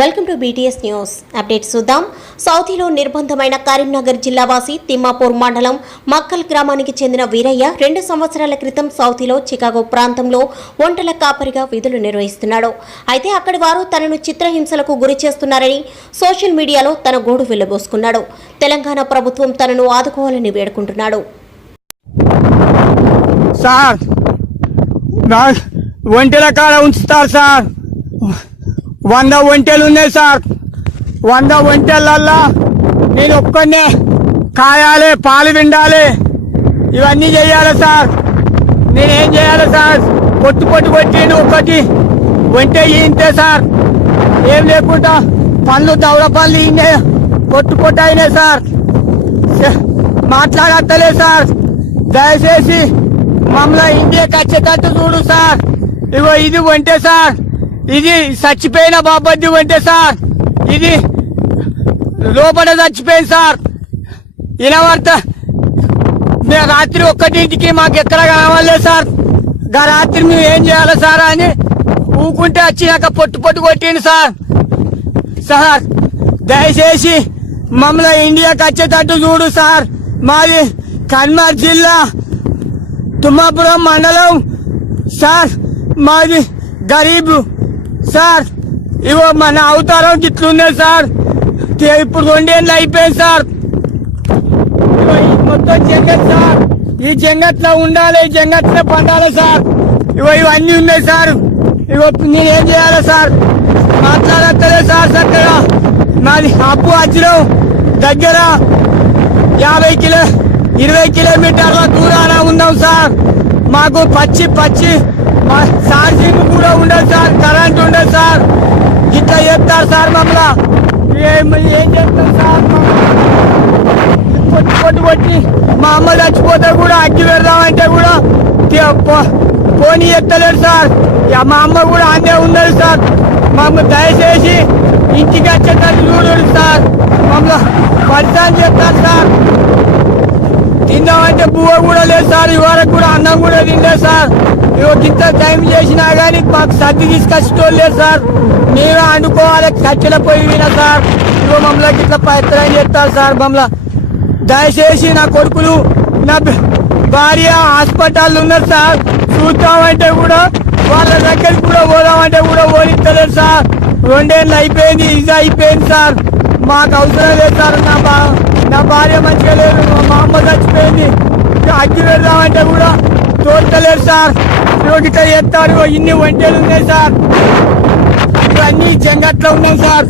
Welcome to BTS news updates చూద్దాం. సౌతిలో నిర్బంధమైన కరీంనగర్ జిల్లావాసి తిమ్మాపూర్ మండలం మక్కల్ గ్రామానికి చెందిన వీరయ్య 2 సంవత్సరాల క్రితం సౌతిలో చికాగో ప్రాంతంలో ఒంటల కాపరిగా విధులు నిర్వహిస్తున్నాడు. అయితే అక్కడి వారు తనను చిత్రహింసలకు గురి చేస్తున్నారని సోషల్ మీడియాలో తన గోడు వెళ్లబోసుకున్నాడు. తెలంగాణ ప్రభుత్వం తనను ఆదుకోవాలని వేడుకుంటున్నాడు. సార్ ఒంటెల కాడ ఉంచుతారు సార్. 100 ఒంటెలు ఉన్నాయి సార్. 100 ఒంటెలల్లా నేను ఒక్కనే కాయాలి, పాలు విండాలి, ఇవన్నీ చేయాలి సార్. నేనేం చేయాలి సార్? పొట్టు కొట్టిండు ఒకటి ఒంటె ఇంతే సార్. ఏం లేకుండా పళ్ళు దౌడ పళ్ళు ఇన్నే పొట్టు అయినాయి సార్. మాట్లాడతలే సార్. దయచేసి మమ్మల్ని ఇండియాకి వచ్చేటట్టు చూడు సార్. ఇగో ఇది ఒంటె సార్. ఇది చచ్చిపోయిన బాబద్ది ఒంటె సార్. ఇది లోపల చచ్చిపోయింది సార్. వినవర్త రాత్రి 1ంటికి మాకు ఎక్కడ కావాలే సార్. రాత్రి మేము ఏం చేయాలి సార్ అని ఊకుంటే వచ్చినాక పొట్టు కొట్టింది సార్. సార్ దయచేసి మమ్మల్ని ఇండియాకి వచ్చేటట్టు చూడు సార్. మాది కన్మర్ జిల్లా తుమ్మాపురం మండలం సార్. మాది గరీబ్ సార్. ఇవో మన అవతారం గిట్లుందే సార్. ఇప్పుడు 2 ఏళ్ళు అయిపోయింది సార్. మొత్తం జంగత్ సార్. ఈ జంగట్లో ఉండాలి, ఈ జంగట్లో పండాలి సార్. ఇవన్నీ ఉన్నాయి సార్. నేనేం చేయాలి సార్? మాట్లాడతలే సార్. చక్కగా మాది అప్పు అజ్రం దగ్గర 20 కిలోమీటర్ల దూరాన ఉన్నాం సార్. మాకు పచ్చి ఛార్జింగ్ కూడా ఉండదు సార్. కరెంట్ ఉండదు సార్. ఇట్లా చెప్తారు సార్. మమ్మల్ని ఏం చేస్తాం సార్? కొట్టి మా అమ్మ చచ్చిపోతే కూడా అగ్గి పెడదామంటే కూడా పోనీ ఎత్తలేరు సార్. మా అమ్మ కూడా అందే ఉన్నది సార్. మమ్మల్ని దయచేసి ఇంటికి వచ్చేటట్టు చూడండి సార్. మమ్మల్ని పరిచయం చేస్తారు సార్. తిందామంటే పువ్వు కూడా లేదు సార్. ఇవరకు కూడా అన్నం కూడా తినలేదు సార్. ఇంత టైం చేసినా కానీ మాకు సర్ది తీసుకొచ్చేటోళ్ళు లేదు సార్. మేమే వండుకోవాలి కట్టెల పొయ్యి వినా సార్. మమ్మల్ని ఇట్లా ప్రయత్నం చేస్తారు సార్. మమ్మల్ని దయచేసి నా కొడుకులు నా భార్య హాస్పిటల్ ఉన్నారు సార్. చూద్దామంటే కూడా వాళ్ళ దగ్గరికి కూడా పోదామంటే కూడా ఓడిస్తలేదు సార్. 2 ఏళ్ళు అయిపోయింది. ఇది అయిపోయింది సార్. మాకు అవసరం లేదు సార్. నా భార్య మంచిగా లేదు. మా అమ్మ చచ్చిపోయింది. అగ్గి పెడదామంటే కూడా తోడతలేరు సార్. ఇట్లా చేస్తారు. ఇన్ని ఒంటెలు ఉన్నాయి సార్. ఇవన్నీ జంగట్లో ఉన్నాయి సార్.